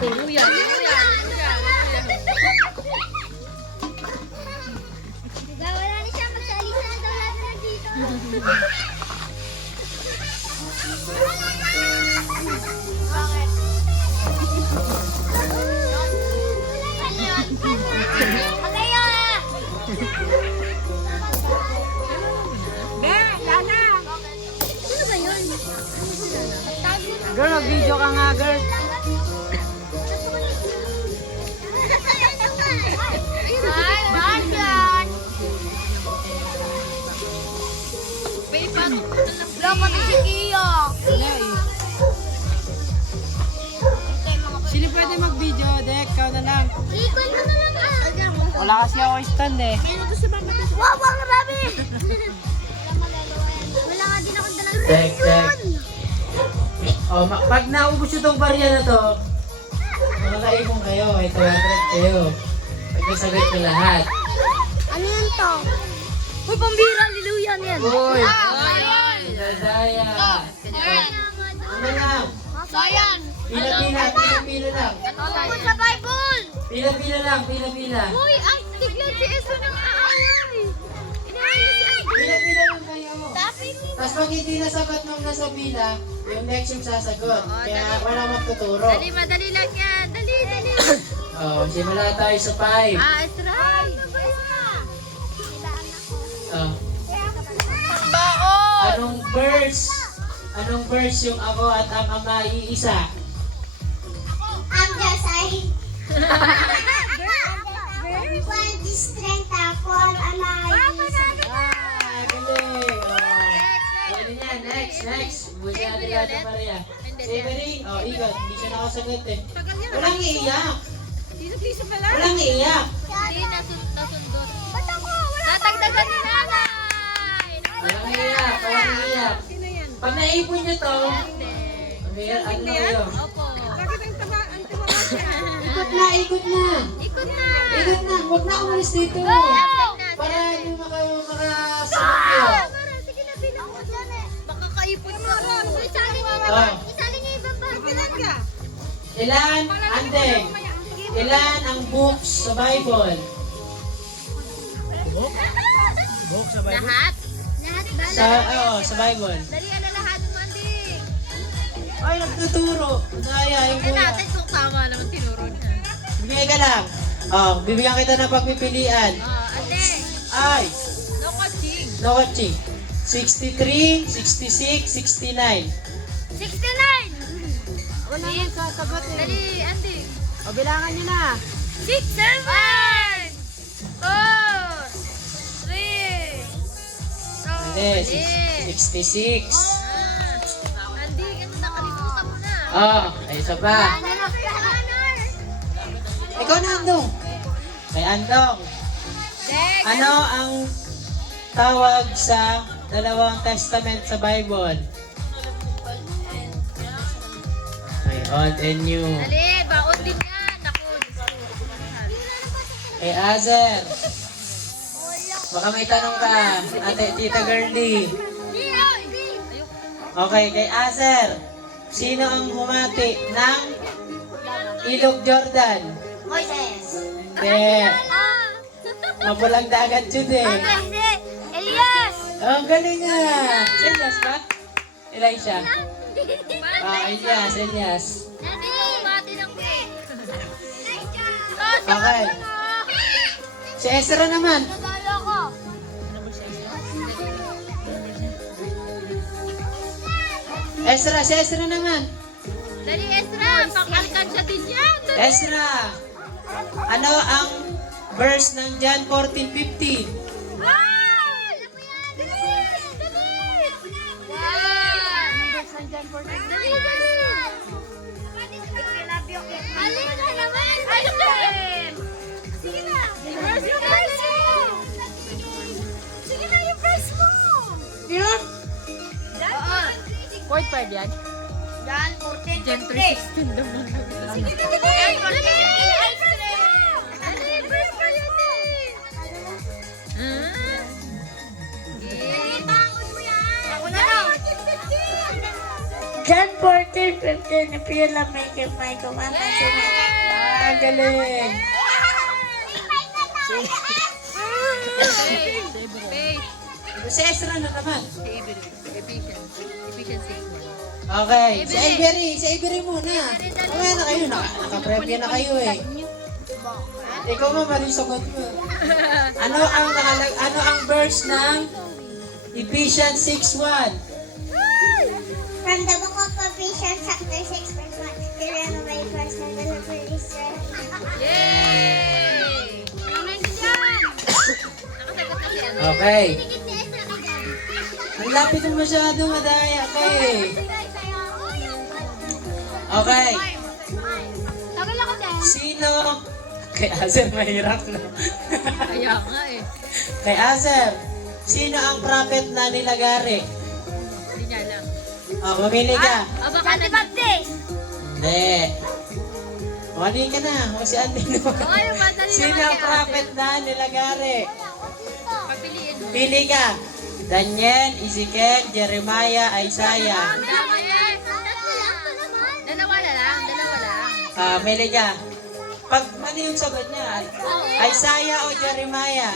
Luya. Wala na siya, magsalita na daw lahat na dito. Bakit? Magayo ah! Sino ba yun? Girl, mag-video ka nga, girl. Ay, bakit? Wala pati si Kiyo. Sino pwede mag-video? Dek, ikaw na lang. Ikon mo na lang ah. Wala kasi ako stand eh. Wow, wow, grabe! Wala magagawa yan. Wala nga din akong dalang Tek, tek. cellphone. Oh, pag naubos yung tong barya na to, makakaipon kayo. Ito, 100 kayo. Pag nasagot ko lahat. Ano yan to? Uy, pambira, liluyan yan. Uy! Ayun! Dadaya! Ano lang? Sayan! Pila-pila lang. Tungkol sa Bible! Pila-pila lang, pila-pila. Uy, ay, tignan si Eso ng aaway. Pila-pila lang kayo. Tapos Tapos pag hindi nasagot nung nasa pila, yung next yung sasagot. Kaya wala magtuturo. madali lang yan. Dali. Oh, simula tayo sa 5. It's right. Oh. Baon! Anong verse yung ako at ang ama iisa? Ang dasay. One strength ako ang amay. Ah, galing. Oh. Ano yan? Next. Buti natin lahat ng pareha. Savoring? Oh, ikot. Hindi siya nakasagot eh. Walang iiyak. Walang iiyak. Hindi, nasundot. Ba't ako? Natagdagan ni nanay! Walang iiyak. Pag naipon nyo to, ano kayo? Opo. Ikot na. Ikot na. Ikot na. Huwag na umalis dito. Go! Para hindi makasunod kayo. Sige na, bilang ko dyan eh. Makakaipon ka. Isali niyo Oh. ibang pa. Ilan, Andeng? Ilan ang books sa Bible? Lahat? Lahat ba? Sa Bible. Dalian na lahat mo, Anding. Ay, nagtuturo. Daya, yung Tignan kuya. natin kung tama naman tinuro niya. Bigay ka lang. Oh, bibigyan kita ng pagpipilian. Anding. Ay, No coaching. no watching. 63, 66, 69. 69! Wala nang sasagot Dali, Anding. O, bilangan nyo na. 6, 7, 4, 3. Hindi, 66. Anding, ano nakalimutan mo na? Oh, ay isa pa. Ikaw na, Andong. Kay Andong. Ano ang tawag sa dalawang testament sa Bible? Ay, Old and New. Dali, baon din yan. Ako, Kay Azer. Baka may tanong ka, ate, tita girly. Okay, kay Azer. Sino ang humati ng Ilog Jordan? Moises. Hindi. Mapulang dagat yun eh. Elias! Oh, ang galing nga. Si Elias ba? Elisha. Elias. Nandito ang bati ng cake. Okay. Si Ezra naman. Nagalo ko. Si Ezra naman. Dali, Ezra. Pang-alkansya din yan. Ezra. Ano ang verse ng John 14:15? Wow! Alam mo yan. Dali. Dali, dali. Alin na naman. Ayun. Sige na. Yung verse mo. Sige na, yung verse mo. Yun. Point 5 yan? John 14, Gen 316 naman. Sige na, dali. Dali. Dali, verse pa yun eh. Taon mo yan. Ako na lang. John 14:15. 15 if you love me, give my command. Ah, galing. Si Ezra na naman. Okay, si Avery muna. Mamaya na kayo, naka-prepare na kayo eh. Ikaw mo, mali sagot mo. Ano ang verse ng Ephesians 6:1? From the book of Ephesians, chapter 6, verse 1. The runaway person, the noble Israel. Yay! Comment dyan! Nakasagot na si ano. Okay. Dikit ni Ezra ka dyan. Ang lapit mo masyado, madaya ka eh. Okay. Tagal ako din. Sino? Kay Azer, mahirap na. Kaya nga eh. Kay Azer, sino ang prophet na nilagari? Hindi niya alam. Mamili ka. Baka na Baptist! Hindi. Mali ka na. O si Andy no. Ayaw, madali Sino naman ang kay prophet na nilagari? Papiliin mo. Pili ka. Daniel, Ezekiel, Jeremiah, Isaiah. Dalawa yan. Dalawa na lang. Dalawa lang. Mili ka. Pag mali yung sagot niya, Isaiah o Jeremiah?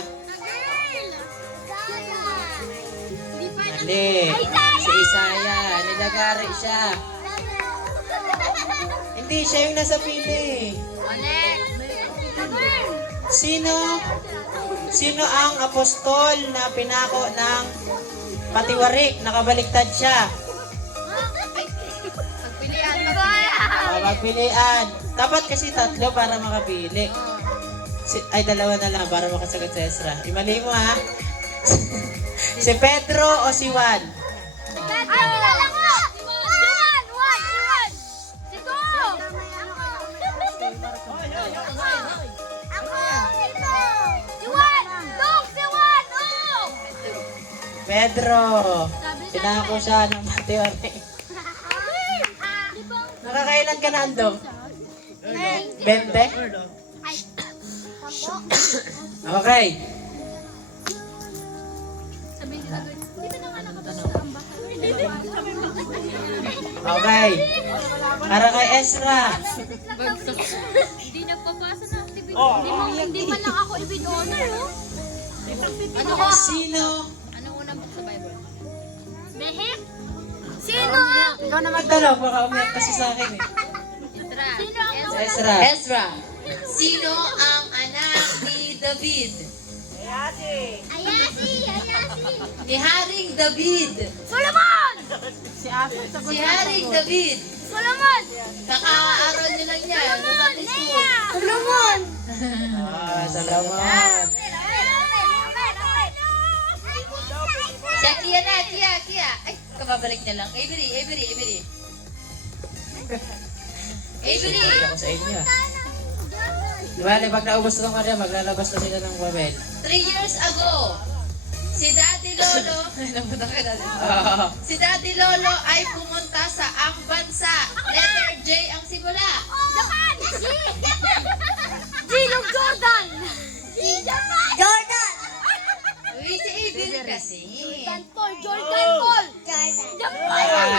Mali. Si Isaiah. Nilagari siya. Hindi, siya yung nasa pili. Ulit. Sino ang apostol na pinako ng patiwarik? Nakabaliktad siya. Pagpilian. Magpilian. Dapat kasi tatlo para makapili. Dalawa na lang para makasagot sa Ezra. Imali mo ha. Si Pedro o si Juan? Ay, kilala ko! Juan! Si Go! Si Juan! Dong! Si Juan! Oh! Pedro. Pinako siya ng patiwarik. Nakakailan ka na, Andong? 20? Okay. Okay. Para kay Ezra. Hindi nagpapasa ng activity. Hindi man lang ako i-bid honor, oh. Ano ko? Sino? Anong unang book sa Bible? Behip? Sino ang? Ikaw na magtanong, baka umiyak kasi sa akin eh. Ezra. Sino ang? Si Ezra. Ezra, sino ang anak ni David? Ayasi! Ni Haring David. Solomon! Si Haring David. Solomon! Kakaaral niyo lang yan. Sunday school. Solomon! Salamat. Si Kia na, Kia. Ay, kababalik niya lang. Avery. Avery. Ako sa inyo. Diba, pag naubos itong karya, maglalabas na sila ng babel. 3 years ago, si Daddy Lolo, si Daddy Lolo ay pumunta sa ang bansa. Letter J ang simula. Japan! Gilog Jordan! Jordan! Uy, si Avery kasi. Jordan Paul!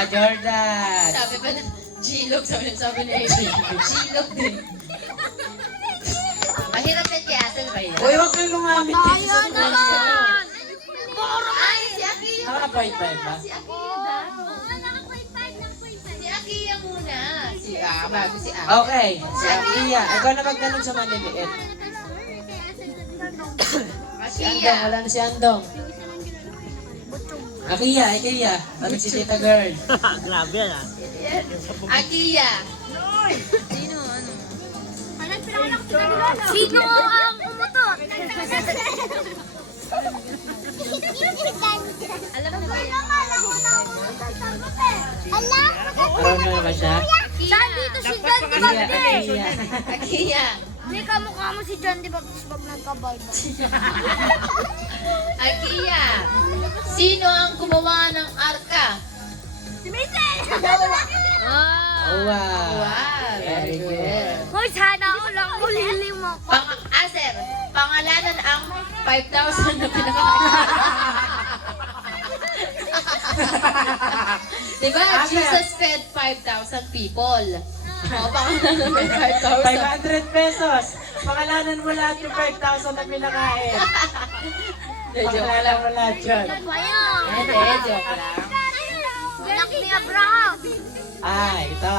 Jordan. Sabi ba na, G-Log, sabi ni Avery. G-Log din. Mahirap yan kay Asel ba yun? Uy, huwag kang lumamit dito sa Ayan naman! Ay, si Akiya. Naka-point time ba? Si Akiya. Si Akiya muna. Bago si Akiya. Okay, si Akiya. Ikaw na magtanong sa maliliit. Si Andong, wala na si Andong. Akiya. Tanong si Tita Girl. Akiya. Sino ang umutot? Alam mo ba yan? Alam? Alam mo na ba siya? Saan dito si John Di Baptist? Akiya. Akiya. Hindi kamukha mo si John Di Baptist pag nagka-Bible. Akiya. Sino ang gumawa ng arka? Si Mason! Oh, wow. Wow, very good. Hoy, sana ako lang ulili mo. Aser, pangalanan ang 5,000 na pinaka Diba, Amen. Jesus fed 5,000 people. O, pangalanan mo 5,000. 500 pesos. Pangalanan mo lahat yung 5,000 na pinakain. Pangalanan mo lahat yun. Hindi, joke lang. Anak ni Abraham. Ito.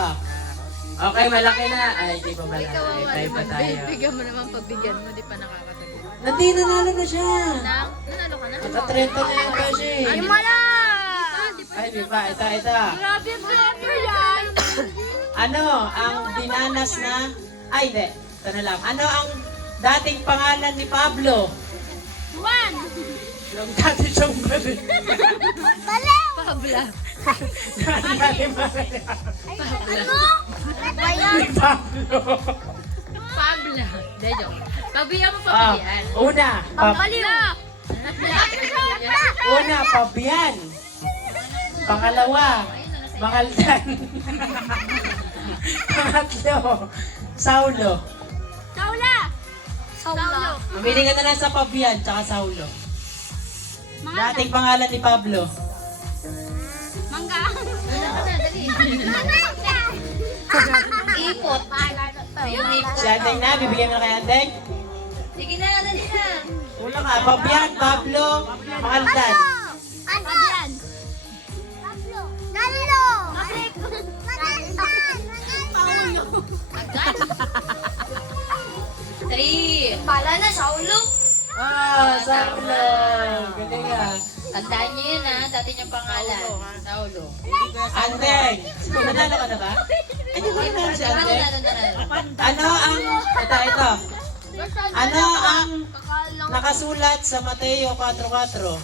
Okay, malaki na. Ay, di pa malaki. Kawawa Tayo pa naman. tayo. Bigyan mo naman pagbigyan mo, di pa nakakasagot. Nanalo na siya. Nanalo ka na? Naka-30 na yata siya eh. Ay, mala! Ay, di ba? Ito. Grabe ang pressure yan! Ano ang dinanas na... Ay, hindi. Ito na lang. Ano ang dating pangalan ni Pablo? Juan! Yung dati siyang balik. Pabla. Ano? Bayan! Ni Pablo. Pabla. Hindi, joke. Pabiyan mo Ah, pabiyan. una, Pampaliw! una, Pabian. Pangalawa, Mangaldan. Pangatlo, Saulo. Saula! Saula. Mamili ka na lang sa Pabian tsaka Saulo. Dating pangalan ni Pablo. Mangga. Ipot. Yung ipot. Si Andeng na, bibigyan mo na kay Andeng. Sige na, dali na. Una ka, Pabian, Pablo, Mangaldan. Pabian. Pablo. Lalo. Paulo. Three. Pala na, Saulo. Saulo. Galing ah. Tandaan niyo yun ha, dati niyang pangalan. Saulo. Andeng, nanalo ka na ba? Ay, di ba nanalo si Andeng? Ano ang, ito. Ano ang nakasulat sa Mateo 4:4?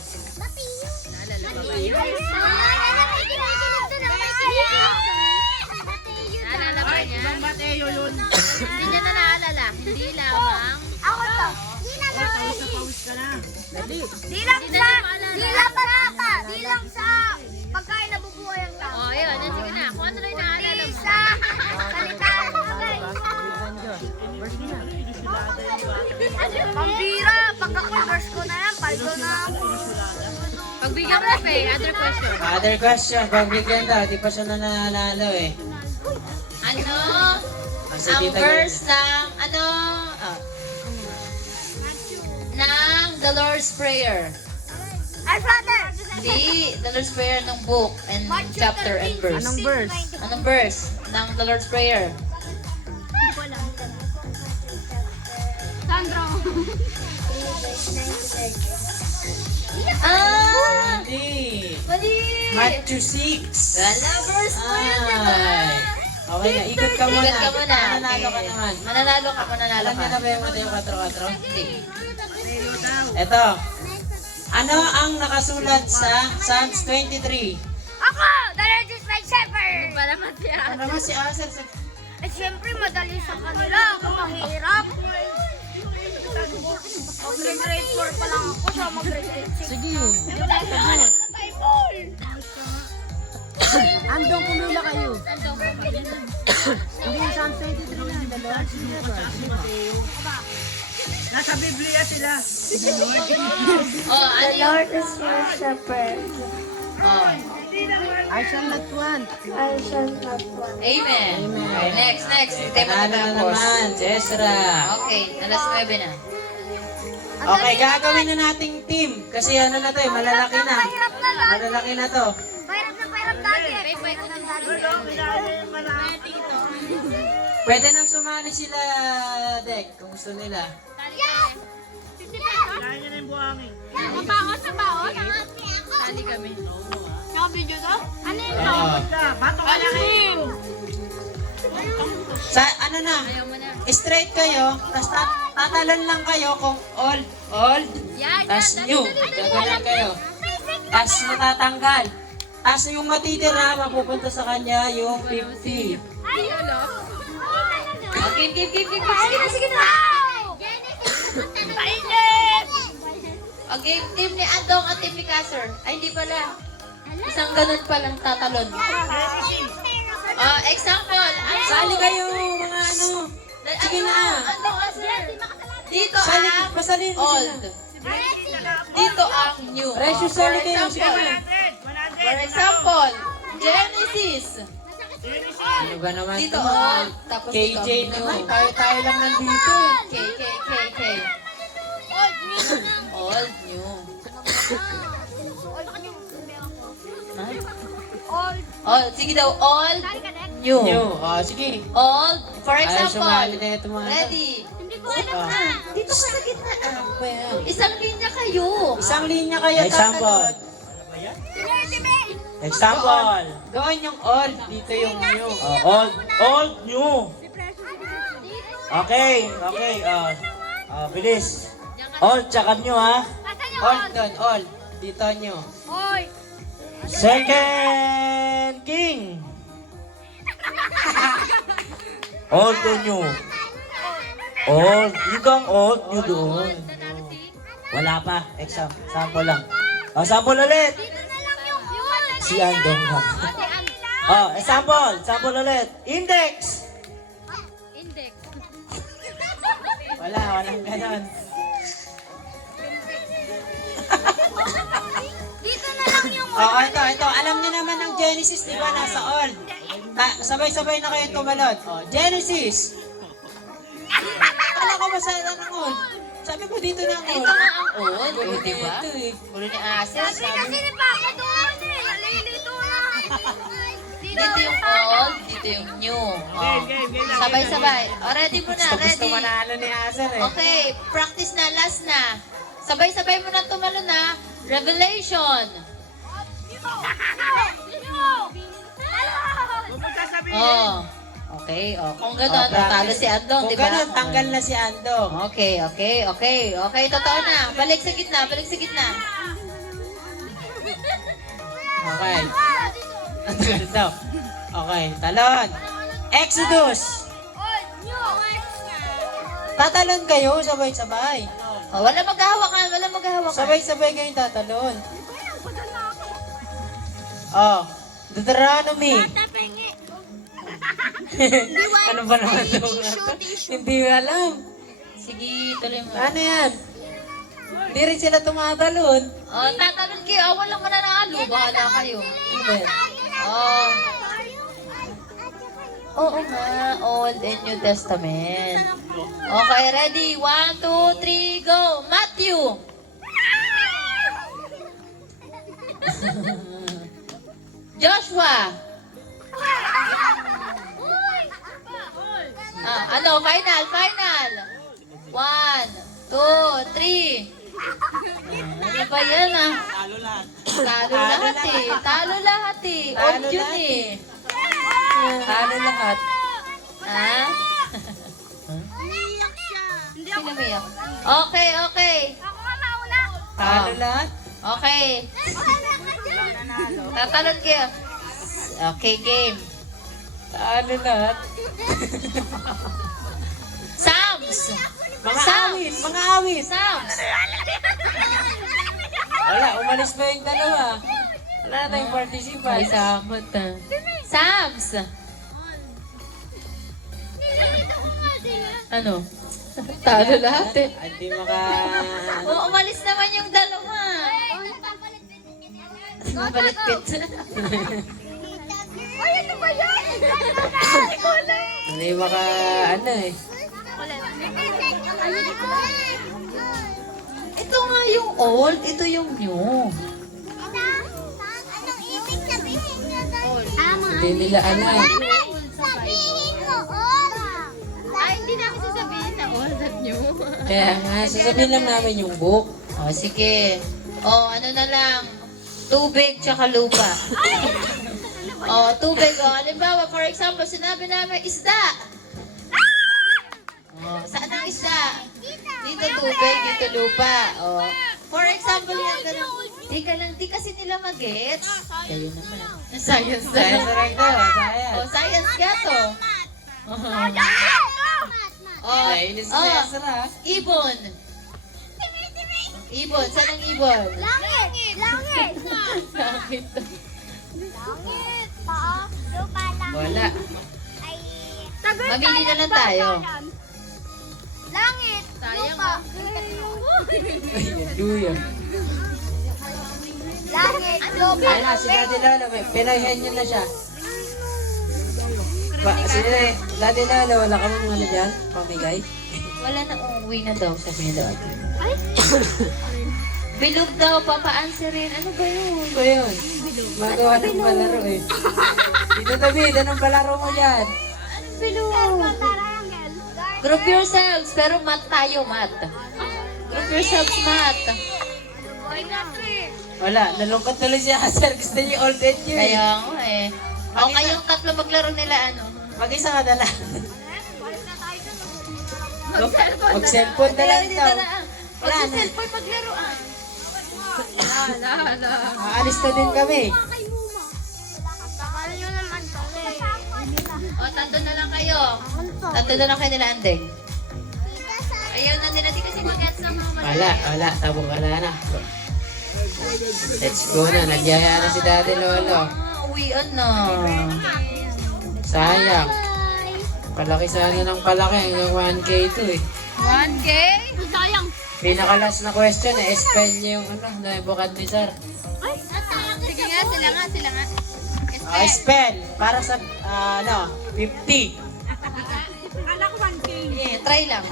Naalala ba niya? Hindi niya na naalala. Hindi lamang. Ako to. Di lang sa pagkain na bubuhay ang tao. Oh, ayun. Yan, sige na. Kung ano na yung naalala mo. Sa salitaan ng bagay. Pambira, pagka-converse ko na yan, paldo na ako. Pagbigyan mo, Faye. Other question. Other question, pagbigyan daw, di pa siya nanalo eh. Ano? Kasi Ang tita verse ng, ng The Lord's Prayer. Our Father. Hindi, The Lord's Prayer ng book and chapter and verse. Anong verse ng The Lord's Prayer? Sandro. Hindi. Mali! Matthew 6. Wala, verse mo yun, di ba? Ay. Okay na, ikot ka muna. Ikot ka muna. Mananalo ka Okay. naman. Mananalo ka, mananalo Alam ka. niyo na ba yung Mateo 4:4? Hindi. Ito. Ano ang nakasulat sa Psalms 23? Ako, the Lord is my shepherd. Para matya. Ano naman si Asel? Eh, siyempre, madali sa kanila. Ako mahirap. Mag-grade 4 pa lang ako, siya mag-grade 6. Sige. Andong pumila kayo. Hindi yung Psalm 23 yan, the Lord is never. Nasa Biblia sila. Oh, ano yung... Lord is my shepherd. Oh, I shall not want. I shall not want. amen. Okay, next. Hintay mo Nanalo na tapos. naman, si Ezra. Okay, alas 9 na. Okay, gagawin na nating team. Kasi ano na to eh, malalaki na. Mahirap na lang. Malalaki na to. Mahirap dati. Pwede nang sumali sila, Dek, kung gusto nila. Yes! Mabaon sa baon. Sali kami. Naka-video to? Ano yun? Oo. Asim! Sa ano na, Ayaw mo na. straight kayo, tapos tatalon lang kayo kung old, Yan, tapos new. Gaganan kayo. Tapos matatanggal. Tapos yung matitira, mapupunta sa kanya yung 50. Oh, game. Sige na. O, game team ni Andong at team ni Kasser. Ay, hindi pala. Isang ganun palang tatalon. Oh, example. Sali kayo, mga ano. Sige na. Andong, Kasser. Dito Sali, ang pasalin mo old. sila. Dito ang new. Resyo, Oh, sali kayo. Sige na. For example, Genesis. Ano ba naman Dito, to? old. Tapos dito, KJ new. naman. Tayo lang nandito eh. K. Old, new na. Old, new. Old, new. Ha? Old. Old, sige daw, old, Sali ka, Dek? new. New. Sige. Old, for Ayaw example. sumali na ito mga. Ready? Hindi ko alam na. Dito ka sa gitna. Ano ba yan? Isang linya kayo. Isang linya kayo Example. tatanod. Example. Gawin yung old. Dito yung new. Old, new. Okay. Bilis. Old, tsaka new ha. Asan yung Old old? doon, old. Dito new. Old. Second king. Old o new? Old. Yung kang old, new doon. Wala pa. Example lang. Sample ulit. Dito na lang yung old. Si Andong lang. Example. Sample ulit. Index. Index. Walang ganon. Dito na lang yung old. Oh, ito. Alam niyo naman ng Genesis, di ba? Nasa old. Sabay-sabay na kayo tumalon. Genesis. Wala ka masaya ng old. Sabi ko dito na ang Ito old. nga ang old. O, diba? Ito eh. Ulo ni Asis. Sabi kasi ni Papa doon eh. Nalilito na. Dito yung old, dito yung new. Oh. Sabay-sabay. O, ready mo na, Gusto ready. manalo ni Aser eh. Okay, practice na, last na. Sabay-sabay mo na tumalon na. Revelation. Oh. Okay, kung gano'n, natalo si Andong, di Kung ba? ganun, tanggal na si Andong. Okay, totoo na. Balik sa gitna. Okay. Ang tagal daw. Okay, talon. Exodus. Tatalon kayo, sabay-sabay. Oh, wala maghahawakan. Sabay-sabay kayong tatalon. Oh, Deuteronomy. Ano ba naman ito? Hindi ko alam. Sige, tuloy mo. Ano yan? Hindi rin sila tumatalon. Oh, tatanong kayo. Walang mananalo. Bahala kayo. Even. Oh. Oo nga. Old and New Testament. Okay, ready? 1, 2, 3, go! Matthew! Joshua! Ano? Final! 1, 2, 3. Ano ba yan Talo lahat eh. Old yun eh. Talo lahat. Ha? Sino umiyak? Okay. Talo lahat. Okay. Tatalon kayo. Okay, game. Talo lahat. Psalms! Mga awit. Psalms! Wala, umalis pa yung dalawa. Wala na tayong participants. samot Psalms! Ano? Talo lahat eh. Hindi maka... Oh, umalis naman yung dalawa. Mabalikpit. Ano ba yan? Hindi maka... Ano eh. Ito nga yung old, ito yung new. Anong ibig sabihin nyo doon? Hindi nila alam. Sabihin mo, all. Ay, hindi namin sasabihin na old at new. Kaya nga, sasabihin lang namin yung book. Oh, sige. Oh, ano na lang. Tubig tsaka lupa. Oh, tubig. Oh, halimbawa, for example, sinabi namin isda. Oh, saan ang isda? Dito tubig, dito lupa. Oh. For example, yan ganun. Di kasi nila mag-gets. Kayo naman. Science na Science lang. na lang daw, science. Oh, science ka to. Oh, Nainis si Ezra. ibon. Ibon, saan ang ibon? Langit! Langit. Langit! Paa, lupa lang. Wala. Ay, Mamili na lang tayo. Langit! Lupa! Ay, yan, duyan. Langit, global. Ayun na, si Daddy Lolo, pinayhen nyo na siya. Si Daddy Lolo, wala ka mong ano dyan? Pamigay? Wala na, uuwi na daw, sabi ni Daddy. Bilog daw, papa-answerin. Ano ba yun? Ano ba yun? Magawa ng palaro eh. Dito David, anong palaro mo dyan? Bilog. Group yourselves, pero mat tayo, mat. Group yourselves, mat. Wala, nalungkot tuloy siya sir. Gusto niyo old age yun eh. Kaya nga eh. O kayong tatlo maglaro nila ano? Mag-isa ka na lang. Mag-cellphone na lang daw. Wala na. Cellphone maglaro ah. Aalis na din kami. O, tatlo na lang kayo. Tatlo na lang kayo nila, Andeng. Ayaw na nila, di kasi mag-gets na mga Wala. Tabong wala na. Let's go na. Nagyaya na si Daddy Lolo. Uwian na. Sayang. Palaki sana ng palaki. Hanggang 1K ito eh. 1K? Sayang. Pinakalas na question eh. Spell niyo yung ano, Nebuchadnezzar. Sige nga, sila nga. Spell. Para sa, 50. Yeah, try lang.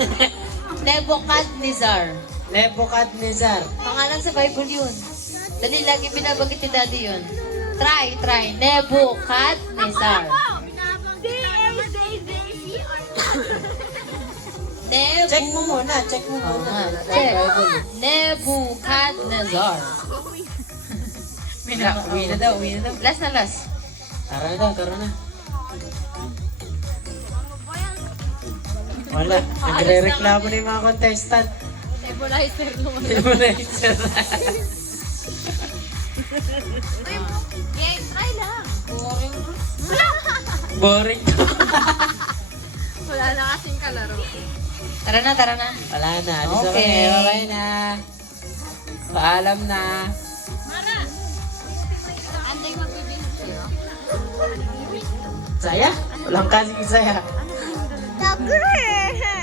Nebuchadnezzar. Nebuchadnezzar. Pangalan sa Bible yun. Dali, lagi binabanggit ni Daddy yun. Try. Nebuchadnezzar. Check mo muna. Check. Check. Nebuchadnezzar. Uwi na daw. Last na last. Tara na. Wala. Nagre-reklamo na yung mga contestant. Nebulizer naman. Nebulizer. Game, try lang. Boring. Wala na kasing kalaro. Tara na. Wala na. Alis na Okay. kami. Bye na. Paalam na. Anday magbibigay sa'yo. Saya? Walang kasing saya. The girl.